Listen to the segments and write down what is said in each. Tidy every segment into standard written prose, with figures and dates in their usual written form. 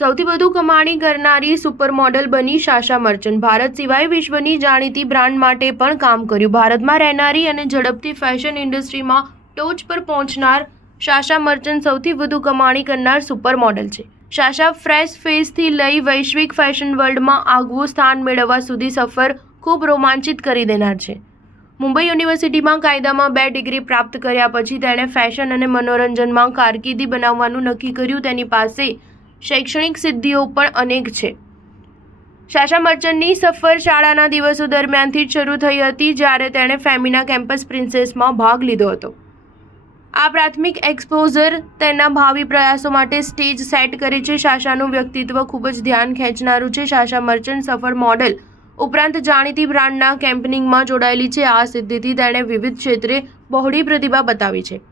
સૌથી વધુ કમાણી કરનારી સુપર મોડલ બની સાશા મર્ચન્ટ। ભારત સિવાય વિશ્વની જાણીતી બ્રાન્ડ માટે પણ કામ કર્યું। ભારતમાં રહેનારી અને ઝડપથી ફેશન ઇન્ડસ્ટ્રીમાં ટોચ પર પહોંચનાર સાશા મર્ચન્ટ સૌથી વધુ કમાણી કરનાર સુપર મોડલ છે। સાશા ફ્રેશ ફેસથી લઈ વૈશ્વિક ફેશન વર્લ્ડમાં આગવું સ્થાન મેળવવા સુધી સફર ખૂબ રોમાંચિત કરી દેનાર છે। મુંબઈ યુનિવર્સિટીમાં કાયદામાં 2 ડિગ્રી પ્રાપ્ત કર્યા પછી તેણે ફેશન અને મનોરંજનમાં કારકિર્દી બનાવવાનું નક્કી કર્યું। તેની પાસે શૈક્ષણિક સિદ્ધિઓ પણ અનેક છે। સાશા મર્ચન્ટની સફર શાળાના દિવસો દરમિયાનથી જ શરૂ થઈ હતી, જ્યારે તેણે ફેમિના કેમ્પસ પ્રિન્સેસમાં ભાગ લીધો હતો। આ પ્રાથમિક એક્સપોઝર તેના ભાવિ પ્રયાસો માટે સ્ટેજ સેટ કરે છે। સાશાનું વ્યક્તિત્વ ખૂબ જ ધ્યાન ખેંચનારું છે। સાશા મર્ચન્ટ સફળ મોડલ ઉપરાંત જાણીતી બ્રાન્ડના કેમ્પેનિંગમાં જોડાયેલી છે। આ સિદ્ધિથી તેણે વિવિધ ક્ષેત્રે બહોળી પ્રતિભા બતાવી છે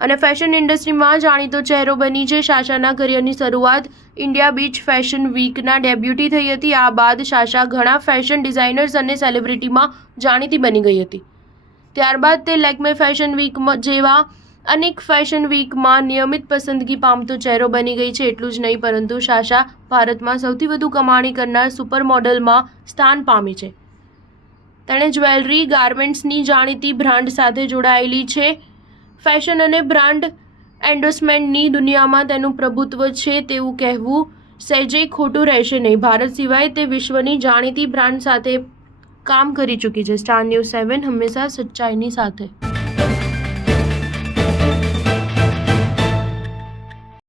અને ફેશન ઇન્ડસ્ટ્રીમાં જાણીતો ચહેરો બની છે। સાશાના કરિયરની શરૂઆત ઇન્ડિયા બીચ ફેશન વીકના ડેબ્યુટી થઈ હતી। આ બાદ સાશા ઘણા ફેશન ડિઝાઇનર્સ અને સેલિબ્રિટીમાં જાણીતી બની ગઈ હતી। ત્યારબાદ તે લેક્મે ફેશન વીક જેવા અનેક ફેશન વીકમાં નિયમિત પસંદગી પામતો ચહેરો બની ગઈ છે। એટલું જ નહીં, પરંતુ સાશા ભારતમાં સૌથી વધુ કમાણી કરનાર સુપર મોડલમાં સ્થાન પામી છે। તેણે જ્વેલરી, ગાર્મેન્ટ્સની જાણીતી બ્રાન્ડ સાથે જોડાયેલી છે। ફેશન અને બ્રાન્ડ એન્ડોર્સમેન્ટની દુનિયામાં તેનું પ્રભુત્વ છે તેવું કહેવું સહેજે ખોટું રહેશે નહીં। ભારત સિવાય તે વિશ્વની જાણીતી બ્રાન્ડ સાથે કામ કરી ચૂકી છે। સ્ટાર ન્યૂઝ 7 હંમેશા સચ્ચાઈની સાથે।